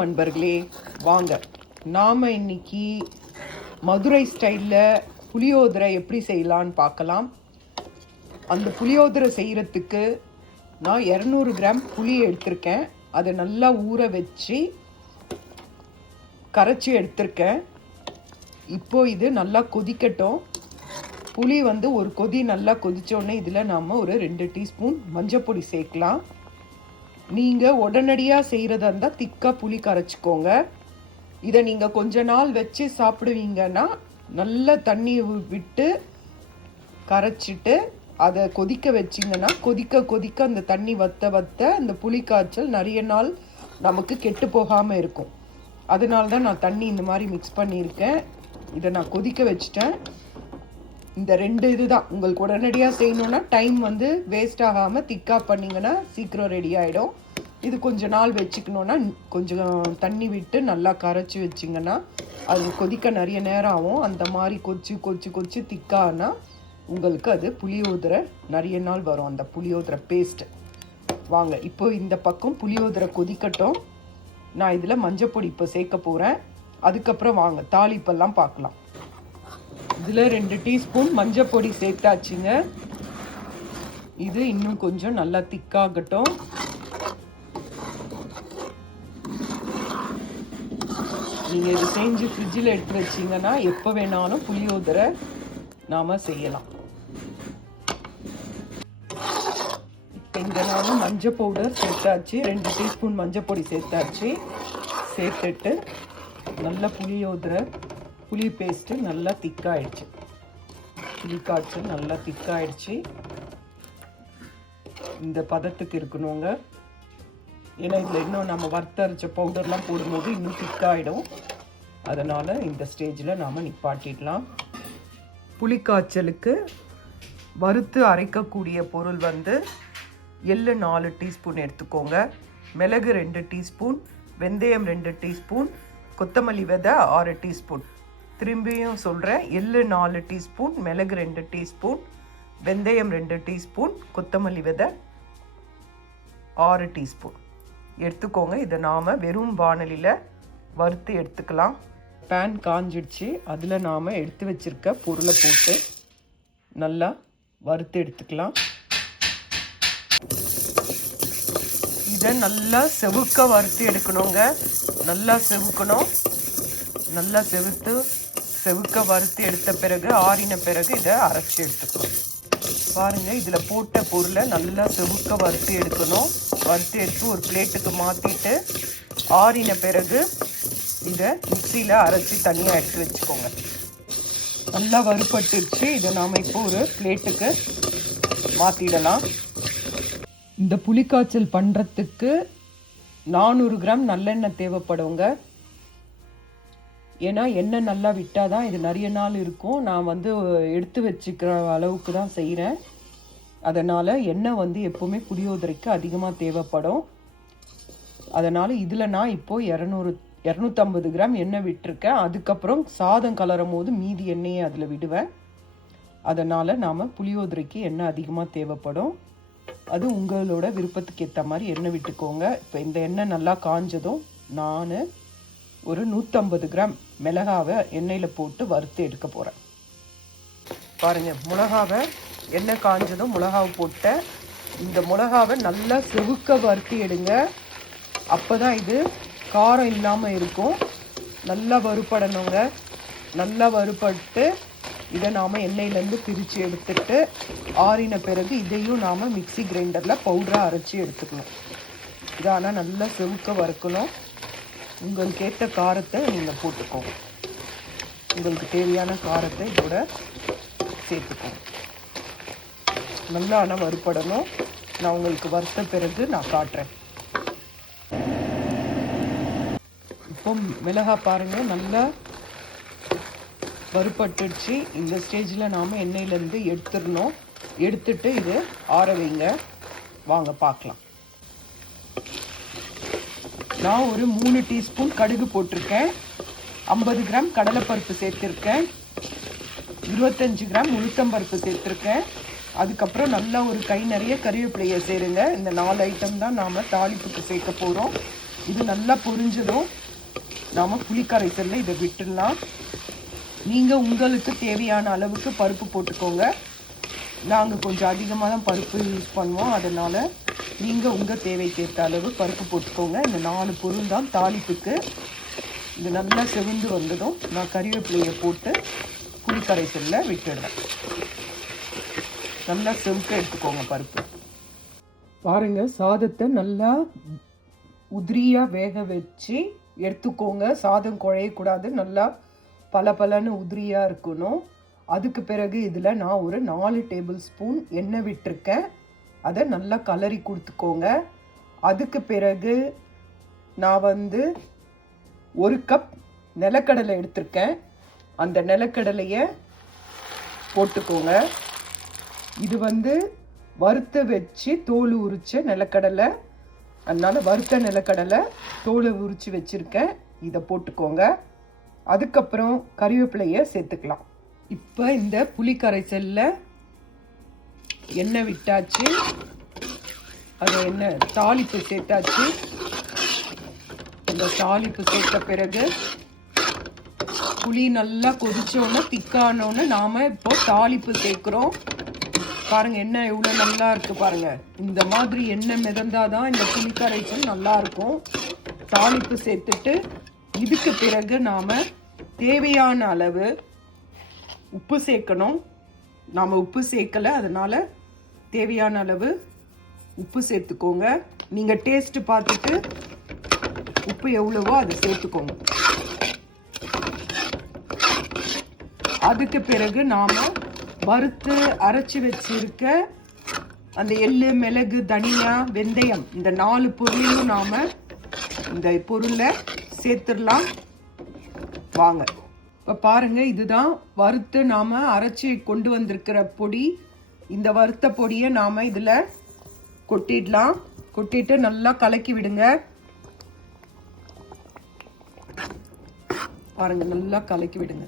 நண்பர்களே வாங்க. நாம் இன்னைக்கு மதுரை ஸ்டைலில் புளியோதரை எப்படி செய்யலான்னு பார்க்கலாம். அந்த புளியோதரை செய்கிறதுக்கு நான் இரநூறு கிராம் புளி எடுத்திருக்கேன். அதை நல்லா ஊற வச்சு கரைச்சி எடுத்திருக்கேன். இப்போ இது நல்லா கொதிக்கட்டும். புளி வந்து ஒரு கொதி நல்லா கொதித்தோடனே இதில் நாம் ஒரு ரெண்டு டீஸ்பூன் மஞ்சப்பொடி சேர்க்கலாம். நீங்கள் உடனடியாக செய்கிறதா இருந்தால் திக்காக புளி கரைச்சிக்கோங்க. இதை நீங்கள் கொஞ்ச நாள் வச்சு சாப்பிடுவீங்கன்னா நல்ல தண்ணி விட்டு கரைச்சிட்டு அதை கொதிக்க வச்சிங்கன்னா கொதிக்க கொதிக்க அந்த தண்ணி வத்த வத்த அந்த புளி காய்ச்சல் நிறைய நாள் நமக்கு கெட்டு போகாமல் இருக்கும். அதனால தான் நான் தண்ணி இந்த மாதிரி மிக்ஸ் பண்ணியிருக்கேன். இதை நான் கொதிக்க வச்சிட்டேன். இந்த ரெண்டு இது தான். உங்களுக்கு உடனடியாக செய்யணுன்னா டைம் வந்து வேஸ்ட் ஆகாமல் திக்காக பண்ணிங்கன்னா சீக்கிரம் ரெடி ஆகிடும் இது கொஞ்ச நாள் வச்சுக்கணுன்னா கொஞ்சம் தண்ணி விட்டு நல்லா கரைச்சி வச்சிங்கன்னா அது கொதிக்க நிறைய நேரம் ஆகும். அந்த மாதிரி கொச்சி கொச்சி கொச்சி திக்கானா உங்களுக்கு அது புளியோதரை நிறைய நாள் வரும். அந்த புளியோதரை பேஸ்ட் வாங்க இப்போ இந்த பக்கம் புளியோதரை கொதிக்கட்டும். நான் இதில் மஞ்சப்பொடி இப்போ சேர்க்க போகிறேன் அதுக்கப்புறம் வாங்க தாளிப்பெல்லாம் பார்க்கலாம். இதில் ரெண்டு டீஸ்பூன் மஞ்சள் பொடி சேர்த்தாச்சுங்க. இது இன்னும் கொஞ்சம் நல்லா திக்காகட்டும் நீங்கள் இது செஞ்சு ஃப்ரிட்ஜில் எடுத்து வச்சீங்கன்னா எப்போ வேணாலும் புளியோதரை நாம் செய்யலாம். இப்போ இங்கே நான் மஞ்சள் பவுடர் சேர்த்தாச்சு ரெண்டு டீஸ்பூன் மஞ்சள் பொடி சேர்த்தாச்சு. சேர்த்துட்டு நல்ல புளியோதரை புளி பேஸ்ட்டு நல்லா திக்காயிடுச்சு புளி காய்ச்சல் நல்லா திக்காயிடுச்சு இந்த பதத்துக்கு இருக்கணுங்க. ஏன்னா இதில் இன்னும் நம்ம வறுத்தரைச்ச பவுடர்லாம் போடும்போது இன்னும் திக்காயிடும் அதனால் இந்த ஸ்டேஜில் நாம் நிப்பாட்டிடலாம். புளிக்காய்ச்சலுக்கு வறுத்து அரைக்கக்கூடிய பொருள் வந்து எள்ளு நாலு டீஸ்பூன் எடுத்துக்கோங்க. மிளகு ரெண்டு டீஸ்பூன் வெந்தயம் ரெண்டு டீஸ்பூன் கொத்தமல்லி விதை ஆறு டீஸ்பூன். திரும்பியும் சொல்கிறேன் எள்ளு நாலு டீஸ்பூன் மிளகு ரெண்டு டீஸ்பூன் வெந்தயம் ரெண்டு டீஸ்பூன் கொத்தமல்லி விதை ஆறு டீஸ்பூன். எடுத்துக்கோங்க. இதை நாம் வெறும் வானலியில் வறுத்து எடுத்துக்கலாம். பேன் காஞ்சிடுச்சு. அதில் நாம் எடுத்து வச்சிருக்க பொருளை போட்டு நல்லா வறுத்து எடுத்துக்கலாம். இதை நல்லா செவுக்க வறுத்து எடுக்கணுங்க. நல்லா செவுக்கணும். நல்லா செவுத்து செவுக்க வறுத்து எடுத்த பிறகு ஆறின பிறகு இதை அரைச்சி எடுத்துக்கணும் பாருங்கள் இதில் போட்ட பொருளை நல்லா செவுக்க வறுத்து எடுக்கணும். வறுத்து எடுத்து ஒரு பிளேட்டுக்கு மாற்றிட்டு ஆறின பிறகு இதை மிக்சியில் அரைச்சி தனியாக எடுத்து வச்சுக்கோங்க. நல்லா வறுபட்டுச்சு இதை நாம் இப்போ ஒரு பிளேட்டுக்கு மாற்றிடலாம் இந்த புளிக்காய்ச்சல் பண்ணுறதுக்கு நானூறு கிராம் நல்லெண்ணெய் தேவைப்படுங்க. ஏன்னா எண்ணெய் நல்லா விட்டால் தான் இது நிறைய நாள் இருக்கும். நான் வந்து எடுத்து வச்சுக்கிற அளவுக்கு தான் செய்கிறேன் அதனால் எண்ணெய் வந்து எப்போவுமே புளியோதரைக்கு அதிகமாக தேவைப்படும். அதனால் இதில் நான் இப்போது இரநூறு இரநூத்தம்பது கிராம் எண்ணெய் விட்டுருக்கேன். அதுக்கப்புறம் சாதம் கலரும் போது மீதி எண்ணெயை அதில் விடுவேன். அதனால் நாம் புளியோதரைக்கு எண்ணெய் அதிகமாக தேவைப்படும். அது உங்களோட விருப்பத்துக்கு ஏற்ற மாதிரி எண்ணெய் விட்டுக்கோங்க. இப்போ இந்த எண்ணெய் நல்லா காஞ்சதும் நான் ஒரு நூற்றம்பது கிராம் மிளகாவை எண்ணெயில் போட்டு வறுத்து எடுக்க போகிறேன் பாருங்கள் மிளகாவை எண்ணெய் காஞ்சதும் மிளகாவை போட்டேன் இந்த மிளகாவை நல்லா செவுக்க வறுத்து எடுங்க. அப்போ தான் இது காரம் இல்லாமல் இருக்கும். நல்லா வறுபடணுங்க. நல்லா வறுபட்டு இதை நாம் எண்ணெயிலேருந்து பிரித்து எடுத்துட்டு ஆறின பிறகு இதையும் நாம் மிக்ஸி கிரைண்டரில் பவுடராக அரைச்சி எடுத்துக்கணும். இதை ஆனால் நல்லா செவுக்க வறுக்கணும். உங்களுக்கு ஏற்ற காரத்தை நீங்கள் போட்டுக்கோங்க. உங்களுக்கு தேவையான காரத்தை இதோட சேர்த்துக்கோங்க. நல்லா ஆனால் வறுபடணும். நான் உங்களுக்கு வறுத்த பிறகு நான் காட்டுறேன். இப்போ மிளகா பாருங்கள் நல்லா வறுப்பட்டுடுச்சு இந்த ஸ்டேஜில் நாம் எண்ணெயிலேருந்து எடுத்துடணும். எடுத்துட்டு இது ஆற வைங்க. வாங்க பார்க்கலாம். நான் ஒரு மூணு டீஸ்பூன் கடுகு போட்டிருக்கேன். ஐம்பது கிராம் கடலைப்பருப்பு சேர்த்துருக்கேன். இருபத்தஞ்சு கிராம் உளுத்தம்பருப்பு சேர்த்துருக்கேன். அதுக்கப்புறம் நல்லா ஒரு கை நிறைய கறிவேப்பிலையை சேருங்க. இந்த நாலு ஐட்டம் தான் நாம் தாளிப்புக்கு சேர்க்க போகிறோம் இது நல்லா பொரிஞ்சதும் நாம் புளிக்கரைசலில் இதை விட்டுடலாம். நீங்கள் உங்களுக்கு தேவையான அளவுக்கு பருப்பு போட்டுக்கோங்க. நாங்கள் கொஞ்சம் அதிகமாக தான் பருப்பு யூஸ் பண்ணுவோம். அதனால் நீங்கள் உங்கள் தேவைக்கேற்ற அளவு பருப்பு போட்டுக்கோங்க. இந்த நாலு பொருள் தான் தாளிப்புக்கு. இது நல்லா செவந்து வந்ததும் நான் கறிவேப்பிலையை போட்டு புளிக்கரைசலில் விட்டுடுறேன். நல்லா செம்க எடுத்துக்கோங்க பருப்பு. பாருங்க சாதத்தை நல்லா உதிரியாக வேக வச்சு எடுத்துக்கோங்க. சாதம் குழையக்கூடாது நல்லா பல பலன்னு உதிரியாக இருக்கணும். அதுக்கு பிறகு இதில் நான் ஒரு நாலு டேபிள் ஸ்பூன் எண்ணெய் விட்டிருக்கேன். அதை நல்லா கலரி கொடுத்துக்கோங்க. அதுக்கு பிறகு நான் வந்து ஒரு கப் நிலக்கடலை எடுத்திருக்கேன். அந்த நிலக்கடலையை போட்டுக்கோங்க. இது வந்து வறுத்த வச்சு தோல் உரிச்ச நிலக்கடலை. அதனால் வறுத்த நிலக்கடலை தோலை உரித்து வச்சுருக்கேன். இதை போட்டுக்கோங்க. அதுக்கப்புறம் கறிவேப்பிலையை சேர்த்துக்கலாம். இப்போ இந்த புளி கரைசலில் எண்ணெய் விட்டாச்சு. அது என்ன தாளிப்பு சேர்த்தாச்சு. இந்த தாளிப்பு சேர்த்த பிறகு புளி நல்லா கொதிச்சோன்னே திக்கானோன்னு நாம் இப்போ தாளிப்பு சேர்க்குறோம். பாருங்க எண்ணெய் எவ்வளோ நல்லா இருக்கு பாருங்க. இந்த மாதிரி எண்ணெய் மிதந்தாதான் இந்த புளி கரைசல் நல்லா இருக்கும். தாளிப்பு சேர்த்துட்டு இதுக்கு பிறகு நாம் தேவையான அளவு உப்பு சேர்க்கணும். நாம் உப்பு சேர்க்கலை அதனால் தேவையான அளவு உப்பு சேர்த்துக்கோங்க. நீங்கள் டேஸ்ட்டு பார்த்துட்டு உப்பு எவ்வளவோ அதை சேர்த்துக்கோங்க. அதுக்கு பிறகு நாம் வறுத்து அரைச்சி வச்சிருக்க அந்த எள்ளு மிளகு தனியா வெந்தயம் இந்த நாலு பொருளையும் நாம் இந்த பொருளை சேர்த்துடலாம். வாங்க. இப்போ பாருங்க இதுதான் வறுத்து நாம் அரைச்சி கொண்டு வந்திருக்கிற பொடி. இந்த வறுத்த பொடியை நாம் இதில் கொட்டிடலாம். கொட்டிட்டு நல்லா கலக்கி விடுங்க. பாருங்க நல்லா கலக்கி விடுங்க.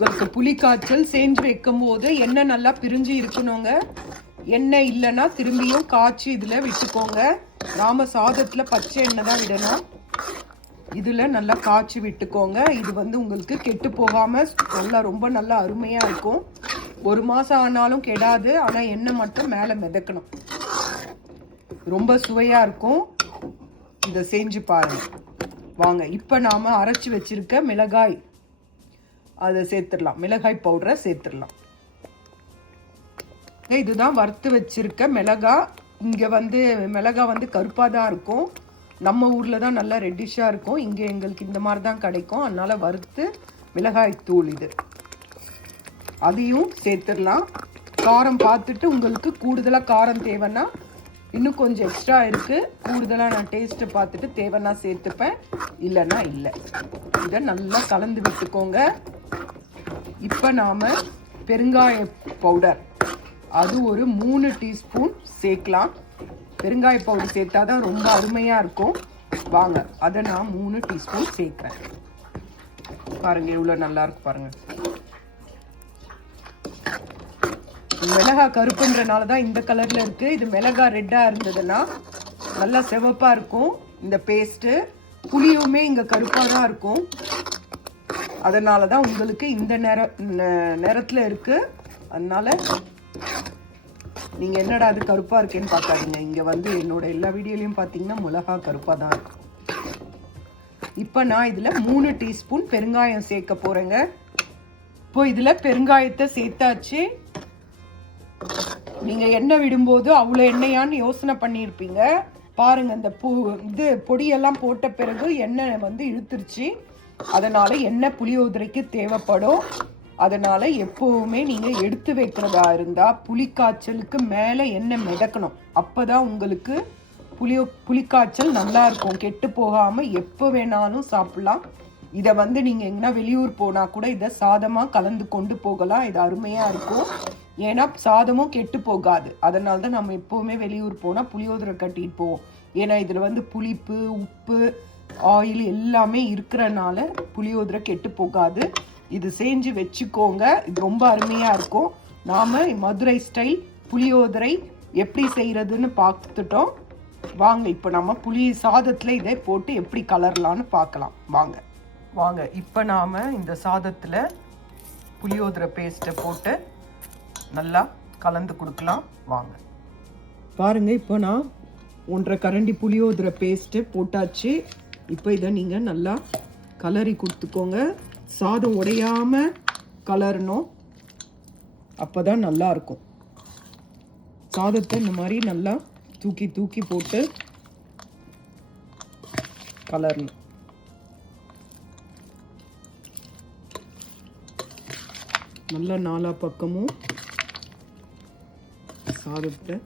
உங்களுக்கு புளி காய்ச்சல் வைக்கும் போது எண்ணெய் நல்லா பிரிஞ்சு இருக்கணுங்க. எண்ணெய் இல்லைன்னா திரும்பியும் காய்ச்சி இதில் விட்டுக்கோங்க. நாம சாதத்தில் பச்சை எண்ணெய் தான் விடணும். இதில் நல்லா காய்ச்சி விட்டுக்கோங்க. இது வந்து உங்களுக்கு கெட்டு போகாமல் நல்லா ரொம்ப நல்லா அருமையாக இருக்கும். ஒரு மாதம் ஆனாலும் கெடாது ஆனால் எண்ணெய் மட்டும் மேலே மிதக்கணும். ரொம்ப சுவையாக இருக்கும். இதை செஞ்சு பாருங்கள் வாங்க இப்போ நாம் அரைச்சி வச்சிருக்க மிளகாய். அதை சேர்த்துடலாம். மிளகாய் பவுடரை சேர்த்துடலாம். இதுதான் வறுத்து வச்சிருக்க மிளகா. இங்கே வந்து மிளகா வந்து கருப்பாக தான் இருக்கும். நம்ம ஊரில் தான் நல்லா ரெட்டிஷாக இருக்கும். இங்கே எங்களுக்கு இந்த மாதிரி தான் கிடைக்கும். அதனால் வறுத்து மிளகாய் தூள் இது. அதையும் சேர்த்துடலாம். காரம் பார்த்துட்டு உங்களுக்கு கூடுதலாக காரம் தேவைன்னா இன்னும் கொஞ்சம் எக்ஸ்ட்ரா இருக்குது கூடுதலாக நான் டேஸ்ட்டை பார்த்துட்டு தேவைன்னா சேர்த்துப்பேன். இல்லைன்னா இல்லை. இதை நல்லா கலந்து விட்டுக்கோங்க. இப்போ நாம் பெருங்காய பவுடர் அது ஒரு மூணு டீஸ்பூன் சேர்க்கலாம். பெருங்காய பவுடர் சேர்த்தா தான் ரொம்ப அருமையாக இருக்கும். வாங்க அதை நான் மூணு டீஸ்பூன் சேர்க்குறேன். பாருங்கள் எவ்வளோ நல்லா இருக்கு பாருங்கள் மிளகா கருப்புன்றனால தான் இந்த கலரில் இருக்குது இது மிளகா ரெட்டாக இருந்ததுன்னா நல்லா சிவப்பாக இருக்கும். இந்த பேஸ்ட்டு புளியுமே இங்கே கருப்பாக தான் இருக்கும். அதனால தான் உங்களுக்கு இந்த நிற நிறத்தில் இருக்குது அதனால் நீங்கள் என்னடா அது கருப்பாக இருக்கேன்னு பார்க்காதீங்க. இங்கே வந்து என்னோட எல்லா வீடியோலையும் பார்த்தீங்கன்னா மிளகா கருப்பாக தான் இருக்கும் இப்போ நான் இதில் மூணு டீஸ்பூன் பெருங்காயம் சேர்க்க போகிறேங்க இப்போ இதில் பெருங்காயத்தை சேர்த்தாச்சு. நீங்கள் எண்ணெய் விடும்போது அவ்வளோ எண்ணெயான்னு யோசனை பண்ணியிருப்பீங்க. பாருங்கள் இந்த பூ இது பொடியெல்லாம் போட்ட பிறகு எண்ணெய் வந்து இழுத்துருச்சு. அதனால என்ன புளியோதரைக்கு தேவைப்படும் அதனால எப்போவுமே நீங்க எடுத்து வைக்கிறதா இருந்தா புளிக்காய்ச்சலுக்கு மேலே எண்ணெய் மிதக்கணும்? அப்பதான் உங்களுக்கு புளியோ புளிக்காய்ச்சல் நல்லா இருக்கும். கெட்டு போகாம எப்போ வேணாலும் சாப்பிடலாம். இதை வந்து நீங்கள் எங்கன்னா வெளியூர் போனால் கூட இதை சாதமாக கலந்து கொண்டு போகலாம். இது அருமையாக இருக்கும். ஏன்னா சாதமும் கெட்டு போகாது. அதனால தான் நம்ம எப்போவுமே வெளியூர் போனால் புளியோதரை கட்டிட்டு போவோம். ஏன்னா இதில் வந்து புளிப்பு உப்பு ஆயில் எல்லாமே இருக்கிறனால புளியோதரை கெட்டு போகாது. இது செஞ்சு வச்சுக்கோங்க. இது ரொம்ப அருமையாக இருக்கும். நாம் மதுரை ஸ்டைல் புளியோதரை எப்படி செய்கிறதுன்னு பார்த்துட்டோம். வாங்க இப்போ நம்ம புளி சாதத்தில் இதை போட்டு எப்படி கலரலான்னு பார்க்கலாம். வாங்க. வாங்க இப்போ நாம் இந்த சாதத்தில் புளியோதரை பேஸ்ட்டை போட்டு நல்லா கலந்து கொடுக்கலாம். வாங்க. பாருங்க இப்போ நான் ஒன்றரை கரண்டி புளியோதரை பேஸ்ட்டு போட்டாச்சு. இப்போ இதை நீங்கள் நல்லா கலரி கொடுத்துக்கோங்க. சாதம் உடையாமல் கலரணும். அப்போ தான் நல்லாயிருக்கும் சாதத்தை இந்த மாதிரி நல்லா தூக்கி தூக்கி போட்டு கலரணும். நல்லா நாலா பக்கமும் சாதத்தை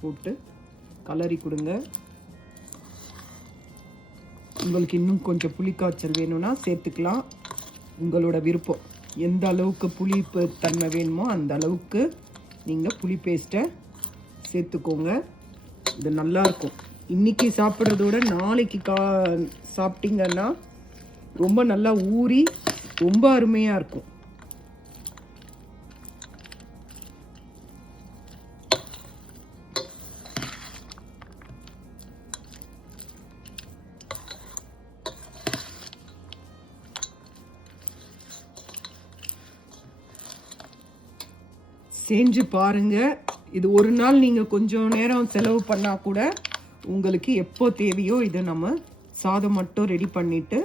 போட்டு கலரி கொடுங்க. உங்களுக்கு இன்னும் கொஞ்சம் புளிக்காய்ச்சல் வேணும்னா சேர்த்துக்கலாம். உங்களோட விருப்பம். எந்த அளவுக்கு புளிப்பு தன்மை வேணுமோ அந்த அளவுக்கு நீங்கள் புளி பேஸ்ட்டை சேர்த்துக்கோங்க. இது நல்லா இருக்கும் இன்னைக்கு சாப்பிட்றதோட நாளைக்கு கா சாப்பிட்டீங்கன்னா ரொம்ப நல்லா ஊறி ரொம்ப அருமையாக இருக்கும். செஞ்சு பாருங்கள் இது ஒரு நாள் நீங்கள் கொஞ்சம் நேரம் செலவு பண்ணால் கூட உங்களுக்கு எப்போ தேவையோ இதை நம்ம சாதம் மட்டும் ரெடி பண்ணிவிட்டு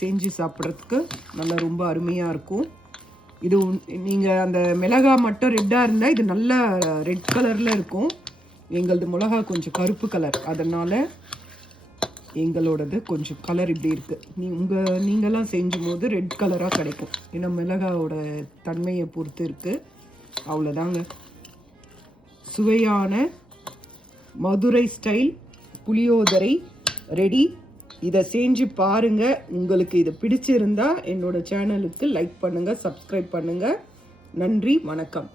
செஞ்சு சாப்பிட்றதுக்கு நல்லா ரொம்ப அருமையாக இருக்கும். இது நீங்கள் அந்த மிளகா மட்டும் ரெட்டாக இருந்தால் இது நல்லா ரெட் கலரில் இருக்கும். எங்களது மிளகா கொஞ்சம் கருப்பு கலர் அதனால் எங்களோடது கொஞ்சம் கலர் இப்படி இருக்குது நீ உங்கள் நீங்களாம் செஞ்சும் போது ரெட் கலராக கிடைக்கும். ஏன்னா மிளகாவோட தன்மையை பொறுத்து இருக்குது அவ்வளோதாங்க சுவையான மதுரை ஸ்டைல் புளியோதரை ரெடி இதை செஞ்சு பாருங்க. உங்களுக்கு இது பிடிச்சிருந்தா என்னோடய சேனலுக்கு லைக் பண்ணுங்கள் சப்ஸ்கிரைப் பண்ணுங்கள் நன்றி வணக்கம்.